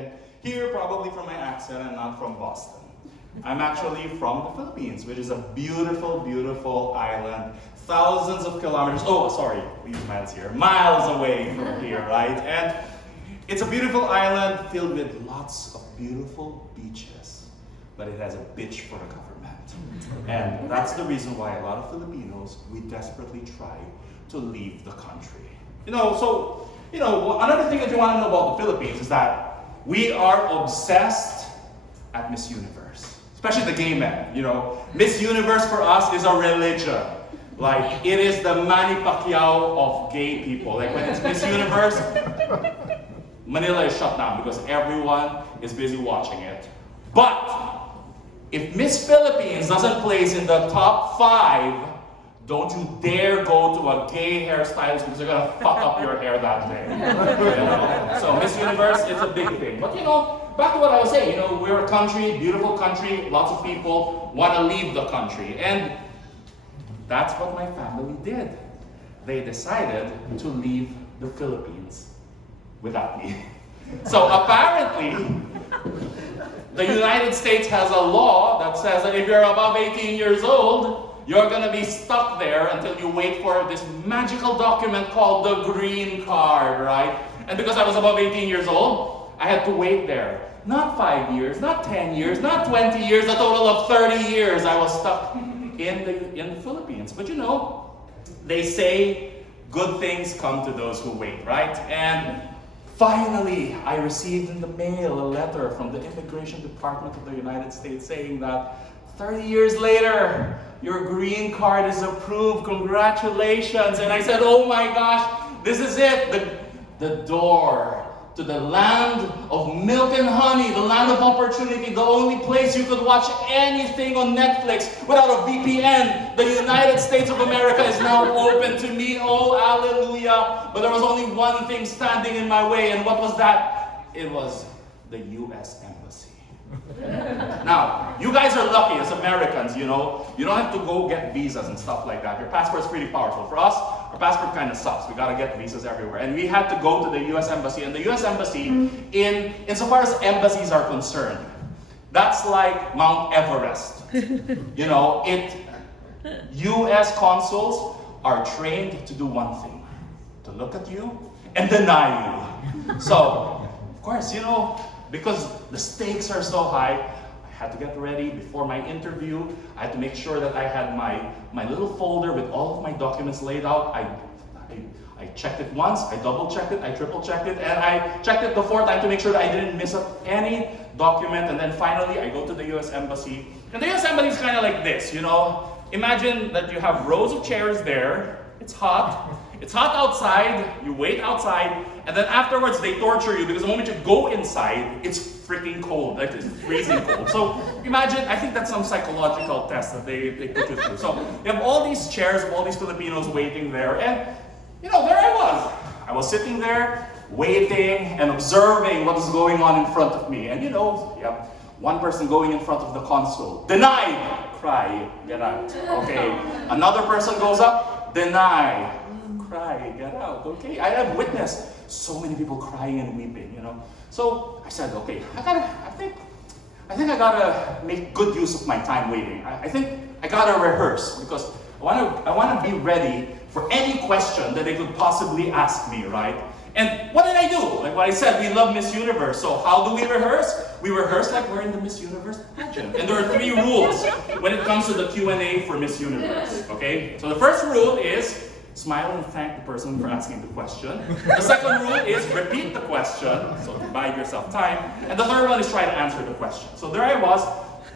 can hear probably from my accent I'm not from Boston. I'm actually from the Philippines, which is a beautiful, beautiful island, thousands of kilometers, we use miles here, miles away from here, right? And it's a beautiful island filled with lots of beautiful beaches, but it has a bitch for a government. And that's the reason why a lot of Filipinos, we desperately try to leave the country. Another thing that you want to know about the Philippines is that we are obsessed at Miss Universe, especially the gay men. Miss Universe for us is a religion. Like, it is the Manny Pacquiao of gay people. Like, when it's Miss Universe, Manila is shut down because everyone is busy watching it. But if Miss Philippines doesn't place in the top 5, don't you dare go to a gay hairstylist because they're gonna fuck up your hair that day. So Miss Universe is a big thing. But back to what I was saying, we're a country, beautiful country, lots of people want to leave the country. And that's what my family did. They decided to leave the Philippines without me. So apparently, the United States has a law that says that if you're above 18 years old, you're going to be stuck there until you wait for this magical document called the green card, right? And because I was above 18 years old, I had to wait there. Not 5 years, not 10 years, not 20 years, a total of 30 years I was stuck in the Philippines. But they say good things come to those who wait, right? And finally, I received in the mail a letter from the Immigration Department of the United States saying that 30 years later, your green card is approved, congratulations. And I said, oh my gosh, this is it, the door to the land of milk and honey, the land of opportunity, the only place you could watch anything on Netflix without a VPN. The United States of America is now open to me, oh hallelujah. But there was only one thing standing in my way, and what was that? It was the US Embassy. Now, you guys are lucky as Americans, you don't have to go get visas and stuff like that. Your passport's pretty powerful. For us, our passport kind of sucks. We gotta get visas everywhere. And we had to go to the US Embassy. And the US Embassy, insofar as embassies are concerned, that's like Mount Everest. US consuls are trained to do one thing, to look at you and deny you. So, of course, because the stakes are so high, I had to get ready before my interview. I had to make sure that I had my little folder with all of my documents laid out. I checked it once, I double checked it, I triple checked it, and I checked it the 4th time to make sure that I didn't miss up any document. And then finally, I go to the US Embassy. And the US Embassy is kind of like this, Imagine that you have rows of chairs there. It's hot. It's hot outside, you wait outside, and then afterwards they torture you because the moment you go inside, it's freaking cold, like it's freezing cold. So imagine, I think that's some psychological test that they put you through. So you have all these chairs of all these Filipinos waiting there, and there I was. I was sitting there, waiting and observing what was going on in front of me. And you have one person going in front of the consul, denied, cry, get out. Okay, another person goes up, deny, cry, get out. Okay, I have witnessed so many people crying and weeping, So I said, okay, I think I gotta make good use of my time waiting. I think I gotta rehearse because I wanna be ready for any question that they could possibly ask me, right? And what did I do? Like what I said, we love Miss Universe. So how do we rehearse? We rehearse like we're in the Miss Universe pageant. And there are 3 rules when it comes to the Q&A for Miss Universe, okay? So the first rule is smile and thank the person for asking the question. The second rule is repeat the question, so buy yourself time. And the third one is try to answer the question. So there I was,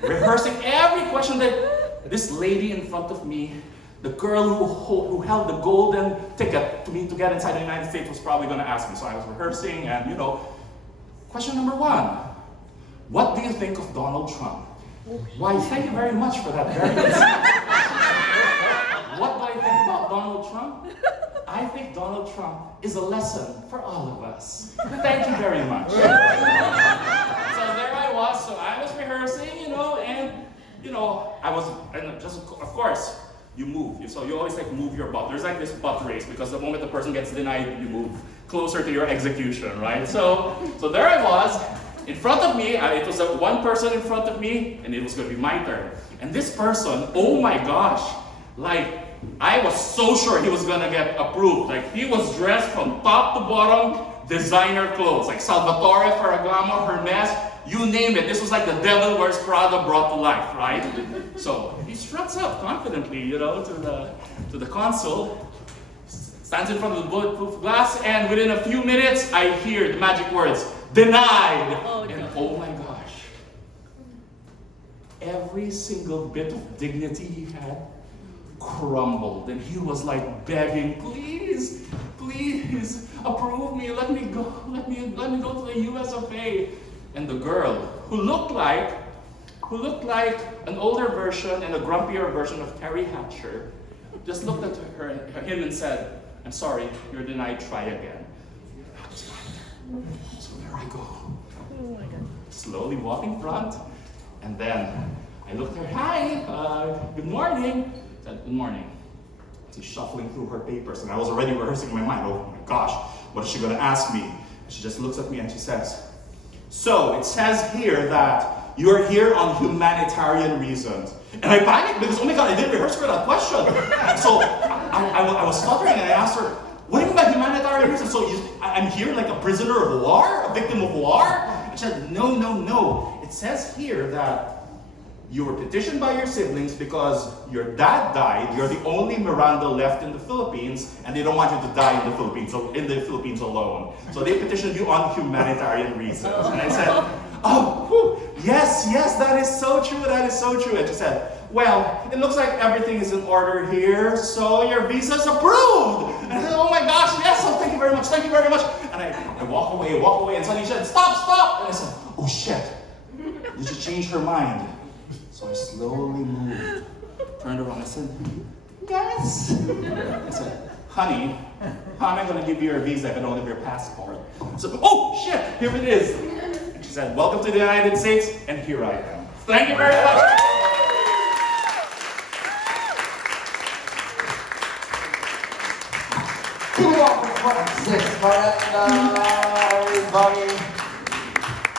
rehearsing every question that this lady in front of me, the girl who held the golden ticket to me to get inside the United States, was probably going to ask me. So I was rehearsing, and question number 1. What do you think of Donald Trump? Why, thank you very much for that very What do I think about Donald Trump? I think Donald Trump is a lesson for all of us. Thank you very much. So there I was. So I was rehearsing, and just of course, you move. So you always move your butt. There's this butt race because the moment the person gets denied, you move closer to your execution, right? So there I was, in front of me, it was one person in front of me, and it was going to be my turn. And this person, oh my gosh, like, I was so sure he was going to get approved. Like, he was dressed from top to bottom, designer clothes, like Salvatore Ferragamo, Hermes, you name it. This was like the Devil Wears Prada brought to life, right? So he struts up confidently, you know, to the console, stands in front of the bulletproof glass, and within a few minutes, I hear the magic words, denied. And oh my gosh, every single bit of dignity he had crumbled, and he was like begging, please, please, approve me, let me go, let me go to the US of A. And the girl, who looked like an older version and a grumpier version of Terry Hatcher, just looked at him and said, I'm sorry, you're denied, try again. That was my turn. So there I go. Oh my God. Slowly walk in front, and then I looked at her, hi, good morning. I said, good morning. She's shuffling through her papers, and I was already rehearsing in my mind, oh my gosh, what is she gonna ask me? She just looks at me and she says, so it says here that you're here on humanitarian reasons. And I panicked because, oh my God, I didn't rehearse for that question. So I was stuttering, and I asked her, what do you mean by humanitarian reasons? So I'm here like a prisoner of war, a victim of war? And she said, no, no, no. It says here that you were petitioned by your siblings because your dad died. You're the only Miranda left in the Philippines, and they don't want you to die in the Philippines alone. So they petitioned you on humanitarian reasons. And I said, oh, whew, yes, that is so true, that is so true. And she said, well, it looks like everything is in order here, so your visa's approved. And I said, oh my gosh, yes, oh, thank you very much. And I walk away, and suddenly she said, stop. And I said, oh shit, did she change her mind? So I slowly moved, turned around, I said, yes. I said, honey, how am I going to give you your visa if I don't have your passport? So, oh shit, here it is. And she said, welcome to the United States, and here I am. Thank you very much. Give it up for Francis Miranda.